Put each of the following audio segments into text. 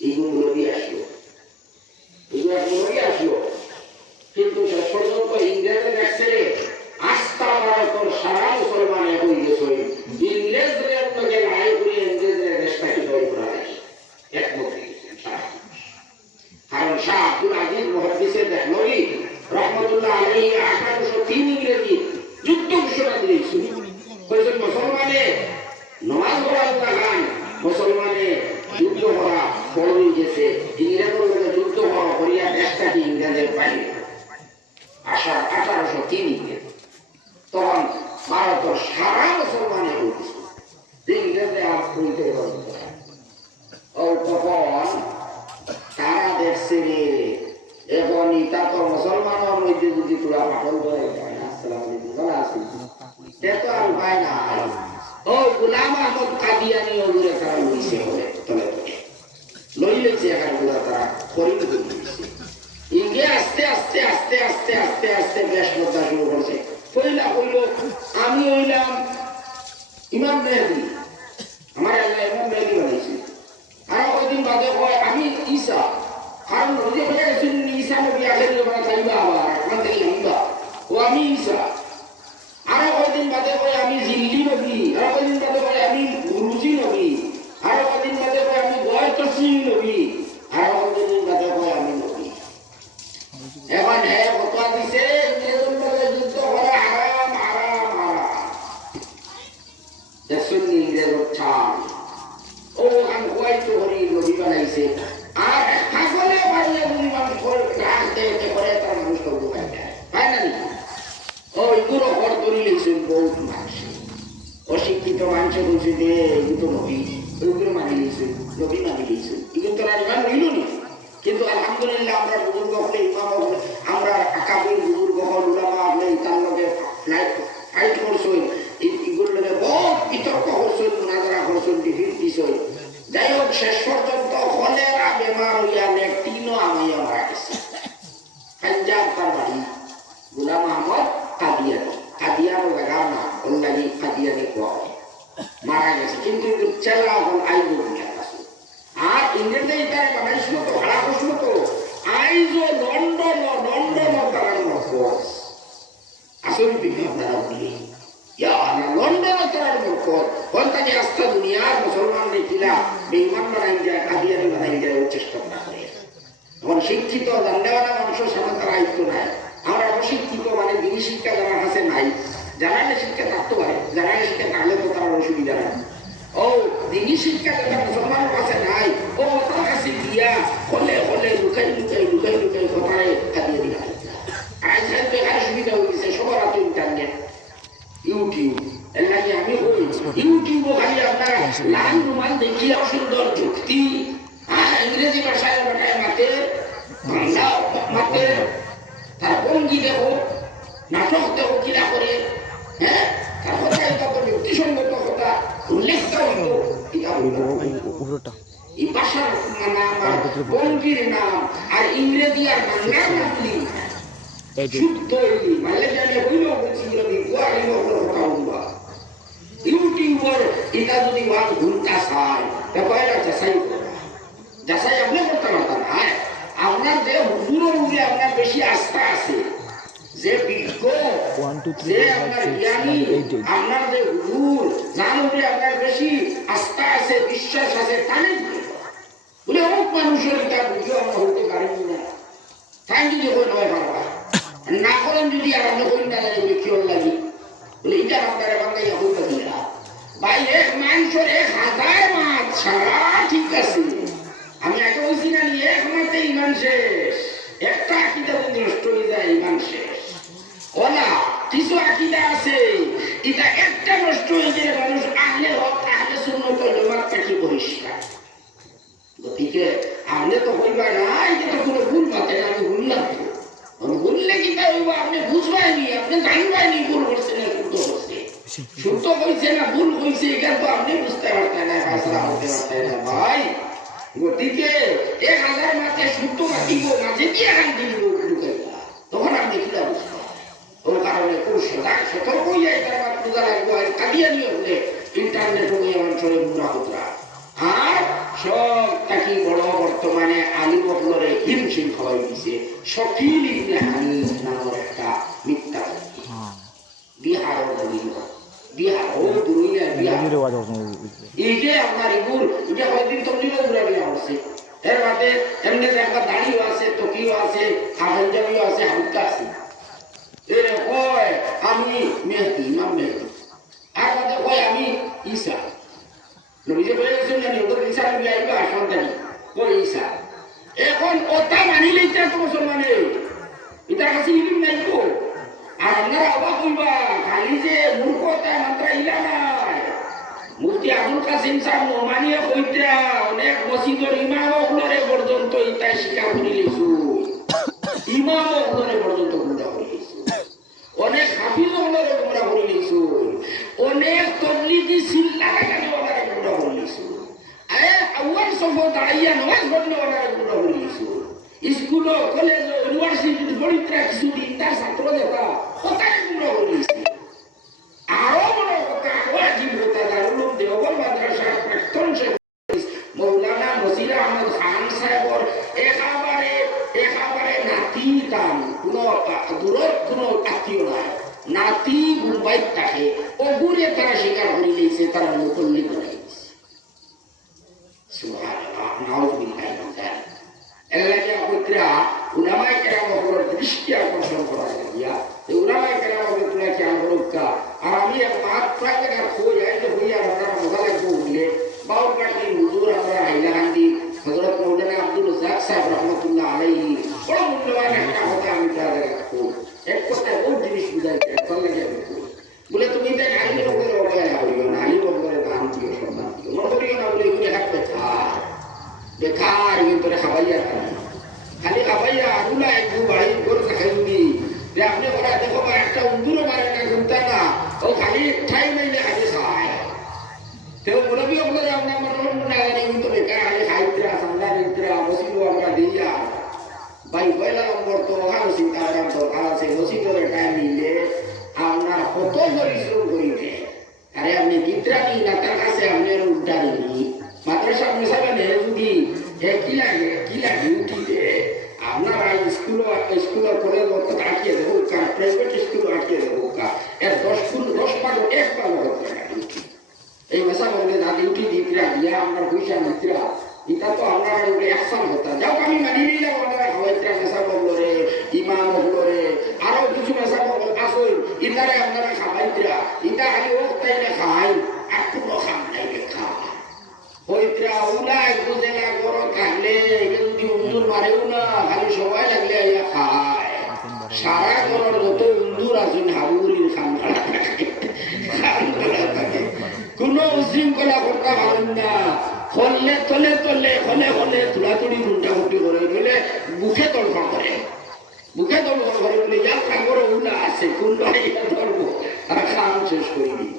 এইগুলো দিয়ে আসলো। এগুলো দিয়ে আসলো। কিন্তু শেষ পর্যন্ত ইংরেজের দেখছে আস্থা ভারতের সারা মুসলমান যায় একমত হয়ে গেছেন সারা মানুষ। কারণ শাহ আব্দুল আজিজ মহাদিসে দেখলি রহমতুল্লাহ আলী আঠারোশো তিন ইংরেজি যুদ্ধ ঘোষণা দিয়েছিল কয়েকজন মুসলমানে নমাজ পড়ার গান মুসলমানে যুদ্ধ করা বড় হয়ে গেছে ইংরেজের লগে যুদ্ধ করা করিয়া দেশটাকে ইংরেজের বাইরে আষাঢ় আঠারোশো তিন ইংরেজ তখন ভারতের সারা মুসলমানে হয়েছে ইংরেজে আর না। ও তখন তারা দেখছে রে এবং ইটা তো মুসলমানের মধ্যে যদি তোরা পাগল করে সে তো তারা এখান করিম করে লইছে ইঙ্গে আস্তে আস্তে আস্তে আস্তে আস্তে আস্তে বেশ মধ্যা শুরু করছে কইলা কইল আমি হইলাম ইমাম মেহেদি আমার আল্লাহ ইমাম মেহেদি বানাইছে আর কয়দিন বাদে কয় আমি ঈসা কারণ ওই যে বলে গেছেন ঈসা নবী আসেন মানে চাইবা আবার আপনার থেকে ইবা ও আমি ঈসা আরও কয়দিন বাদে কয় আমি জিল্লি নবী, আরও কয়দিন বাদে কয় আমি গুরুজি নবী, আরও কয়দিন বাদে কয় আমি বয় তসলিম নবী, আরও কয়দিন বাদে কয় আমি নবী। এখন হে ফতোয়া দিছে লগে যুদ্ধ করা হারাম হারাম হারাম দেখছেন নি ইংরেজের ও আমি হয়তো হরি নদী বানাইছে। আর ছাগলে পারলে যদি মানুষ করে ঘাস দেয় করে তার মানুষ দেয় তাই না? নি ও এগুলো ঘর ধরে লিখছেন বহুত মানুষ অশিক্ষিত মানুষ বলছে যে এগুলো তো নবী। ওইগুলো মানি লিখছে নবী মানি লিখছে এগুলো তো আর ইমান রইল না। কিন্তু আলহামদুলিল্লাহ আমরা বুজুর্গ হলে ইমাম আমরা আকাবির বুজুর্গ হল উলামা হলে তার লগে ফাইট করছই। এগুলোর লগে বহুত বিতর্ক করছই, মুনাজারা করছই ডিফিট দিছই। যাই হোক, শেষ পর্যন্ত হলেরা বেমার হইয়া লেকটিনও আমাইয়া মারা গেছে। পাঞ্জাব তার বাড়ি গুলাম আহমদ কাদিয়ানি কাদিয়ানো জায়গার নাম ওর লাগি কাদিয়ানি কোয়া হয়। মারা গেছে কিন্তু এগুলো চেলা এখন আইব দুনিয়ার কাছে আর ইংরেজে এটা বানাইছিল তো ভাড়া করছিল তো আইজো মরকজ আসল বিপ্লব তারা বলি ইয়া না লন্ডন তারা মরকজ কোনটাকে আস্থা দুনিয়ার মুসলমান দেখিলা বেইমান বানাই যায় কাদিয়ানি বানাই যায় ও চেষ্টা না করে এখন শিক্ষিত জানলেওয়ালা মানুষের সামনে আয়ত্ত নাই। আমরা অশিক্ষিত মানে দিনী শিক্ষা যারা আছে নাই জানালে শিক্ষা থাকলে তো তার অসুবিধা নাই। ও দিনী শিক্ষা যেটা মুসলমানের কাছে নাই ও তার কাছে দিয়া হলে হলে লুকাই লুকাই লুকাই লুকাই কোথায় কাটিয়ে দিলা আজ হয়তো এখানে সুবিধা হয়ে গেছে সবার হাতে ইন্টারনেট ইউটিউব এর লাগে আমি কই ইউটিউবও খালি আপনারা লাল রুমাল দেখিয়া সুন্দর যুক্তি আর ইংরেজি ভাষায় ওটায় মাতে বাংলা মাতে তার ভঙ্গি দেখো নাটক দেখো কিরা করে হ্যাঁ তার কথাই কত যুক্তিসঙ্গত কথা উল্লেখ করতো এটা হইল এই ভাষার নাম আর ভঙ্গির নাম আর ইংরেজি আর বাংলার নামলি শুদ্ধ এই মালে হইল বলছি যদি গোয়ালি মহল কথা ইউটিউবার এটা যদি ওয়ান ঘুরতা চায় তা কয়টা যাচাই যাচাই আপনি করতে পারতেন হ্যাঁ। আপনার যে হুজুরের উপরে আপনার বেশি আস্থা আছে। যে বিজ্ঞ আপনার জ্ঞানী. আপনার যে হুজুর যার উপরে আপনার বেশি আস্থা আছে বিশ্বাস আছে তাহলে বলে অনেক মানুষের এটা বুঝে আমরা হইতে পারি না তাই যদি কই নয় পারবা না করেন যদি আর আমি কই না লাগে কি লাগি। বলে এটা আপনার বাংলায় ভাই এক মানুষের এক হাজার মাছ সারা ঠিক আছে। আমি আগে বলছি না এক মাসে ইমান শেষ। একটা যদি নষ্ট হয়ে যায় ইমান শেষ। ওলা কিছু না কোনো ভুল কথা এটা আমি ভুললাম আপনি না না বুঝতে পারতেন না, ফাসলা হতে পারতেন না, ভাই। গতিকে এক হাজার মাঠে শুদ্ধ কাটিব মাঝে দিব তখন আপনি কি বুঝতে ওর কারণে খুব সজাগ সতর্ক হইয়া তার মাত্র পূজা লাগবো আর কাটিয়ে নিয়ে হলে ইন্টারনেট হয়ে অঞ্চলে মুরা হতরা আর সব তাকি বড় বর্তমানে আলী বদলরে হিমশিম খাওয়াই দিছে শকিল ইবনে হানিফ নামের একটা মিথ্যা। হ্যাঁ। দলিল বিহার। ও দুনিয়া বিহার এই যে আপনার ইগুর এটা কয়েকদিন তবলিগও ঘুরে বিয়া হচ্ছে এর বাদে এমনি একটা দাড়িও আছে টকিও আছে হাফঞ্জাবিও আছে হালকা আছে। এ কয় আমি মেহদি ইমাম মেহদি আর বাদে কয় আমি ঈসা নবীজি বলে গেছেন জানি ওদের ঈসা নবী আইবে আসন ঈসা এখন ওটা মানিলে এটা তো মুসলমানে এটা কাছে ইলিম নাই তো আর আপনারা অবাক হইবা খালি যে মূর্খতা মাত্র ইলা নাই মুফতি আবুল কাসিম সাহেব নোমানিয়ে কইতা অনেক মসজিদের ইমাম অগ্নরে পর্যন্ত ইটা স্বীকার করে লিখু ইমাম অগ্নরে পর্যন্ত লিখু অনেক হাফিজ ওনারে গুমরা করে নিছো অনেক তবলিগি সিল্লা লাগানে ওনারে গুমরা করে নিছো আরে, আউয়াল সফো দাঁড়াইয়া নমাজ পড়লে ওনারে গুমরা করে নিছো স্কুল কলেজ ইউনিভার্সিটি পরীক্ষা কিছুদিন তার ছাত্র দেখা পুত্রা উলামাই কেরাম হলোর দৃষ্টি আকর্ষণ করা গিয়া এই উলামাই কেরাম পুত্রা কি আমরুকা আর আমি এক মাত প্রাকে না খোঁজ আই তো হইয়া আমরা মজা লাগবো উঠলে বাউল কাটলি হুজুর আমরা আব্দুল রাজ্জাক সাহেব রহমাতুল্লাহ আলাইহি বড় মূল্যবান একটা কথা আমি তাদের রাখব এক কথা বহুত জিনিস বুঝাই এখন লাগে আমি কই। বলে তুমি তাই আলী বগরে অবহেলা করিও না আলী বগরে দান দিও সম্মান দিও মনে করিও না বলে এগুলো এক বেকার বেকার কিন্তু খাবাইয়া খাই খালি খাবাইয়া আগুলা একটু বাড়ি করে খাইনি যে আপনি ওরা দেখো একটা উন্দুরও মারে না ঘুমতা না, ও খালি ঠাই মাইলে খালি খায়। তেও মুরবি ওগুলো আপনার মনে না জানি কিন্তু বেকার খালি খাইতরা সান্দা নিতরা মসিদও আমরা দিয়া ভাই পয়লা নম্বর তো ওখানে চিন্তা করার দরকার আছে মসিদের টাইম নিলে আপনার কত পরিশ্রম করিবে? আরে, আপনি গিটরা নি না, তার কাছে আপনি উল্টা দিনি মাদ্রাসা মেশাবেন যদি কি লাগে কি লাগে উঠিবে আপনার স্কুল স্কুল কলেজ অত আটকে দেবো কা প্রাইভেট স্কুল আটকে দেবো কা এর দশ ফুল দশ পাগ এক পাগ হতে এই মেশা বললে না ডিউটি দিতরা দিয়া আমরা পয়সা নিতরা এটা তো আমরা একসাম হতা। না। হলে তলে তলে হলে হলে তুলাতুলি উল্টি করে বলে বুকে তলফা করে। বুকে তলফা করে বলে ইয়ার কাগর উলা আছে কোনটা ধরবো, আর খান শেষ করে দিব।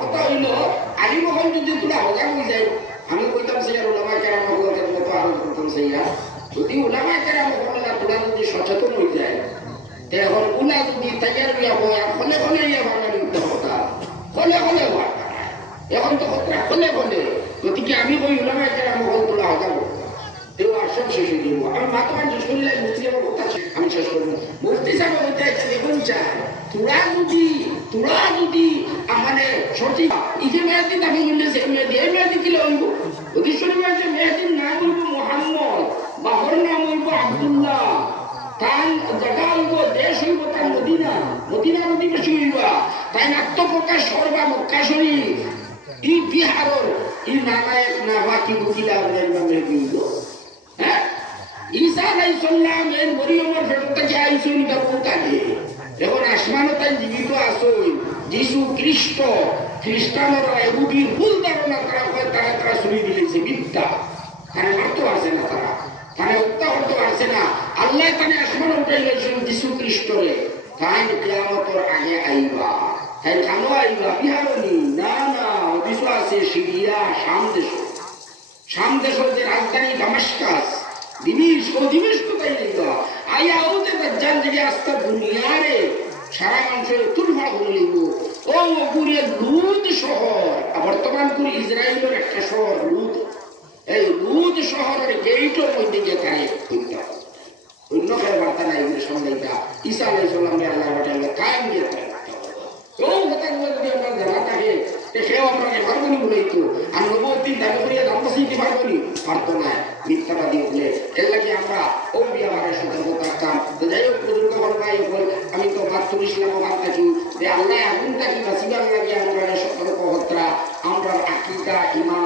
কথা আলিমহল যদি তোরা হজা হয়ে যায়, আমি কইতাম সেই ওলামা কেরাম হলের মতো আরও করতাম সেইয়া। যদি ওলামা কেরাম হলের তোরা যদি সচেতন হয়ে যায় এখন উলা যদি হলে হলে হলে এখন তো কথা হলে হলে গতিকে আমি কই ওলামা কেরাম হল তোরা আসন শেষ হয়ে আমার মাথা মান শেষ করলে মুক্তি কথা। আমি শেষ করব। মুক্তি সাহেব একটা দেখুন চাই তোরা যদি তোরা যদি মানে কিলে হইব অধীশ্বরী মেয়াদি মেয়াদির নাম হইব মোহাম্মদ বাহর নাম হইব আব্দুল্লাহ তার জায়গা হইব দেশ হইব তার মদিনা মদিনা অধিবেশী হইবা তাই আত্মপ্রকাশ করবা মক্কা শরীফ ই বিহারর ই নানায়ক না বাকি বুকিলা আপনার হইব হ্যাঁ ঈসা আলাইহিস সালাম এর মরিয়মের পেটে থেকে আইসুন এখন আসমানও তাই জীবিত আসুন যিশু খ্রিস্ট খ্রিস্টানরা এগুবির ভুল ধারণা তারা হয় তারা তারা শুনে দিলেছে বিদ্যা তারা মারতে পারছে না তারা তারা করতে পারছে না আল্লাহ তানে আসমান উঠাই গেছেন যিশু খ্রিস্টরে তাই কেয়ামতর আগে আইবা তাই কেন আইবা বিহারনি না না আছে, সিরিয়া, শাম দেশ। শাম দেশের যে রাজধানী দামাস্কাস দিমিশ ও দিমিশ কোথায় নিল আইয়া ওদের যে আস্তা দুনিয়ারে, সারা মানুষের তুলফা করে লিখব ও গুড়িয়ে লুদ শহর বর্তমান করে ইসরায়েলের একটা শহর লুদ। এই লুদ শহরের গেইটের মধ্যে যে তাই অন্য কারও বার্তা নাই সন্দেহটা ঈসা আলাইসাল্লামকে আল্লাহ পাঠালে কায়েম দিয়ে তাই করতে হবে ও কথাগুলো যদি আমরা জানা থাকে যে সতর্ক থাকতাম আমরা সতর্ক হত্রা আমরা আকিদা ইমান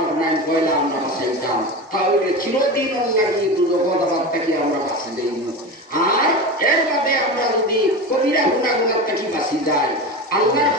তাহলে চিরদিন লাগে থাকি আমরা বাঁচি দেই আর এর বাদে আমরা যদি কবিরা গুণাগুণার থাকি বাঁচি যাই, আল্লাহ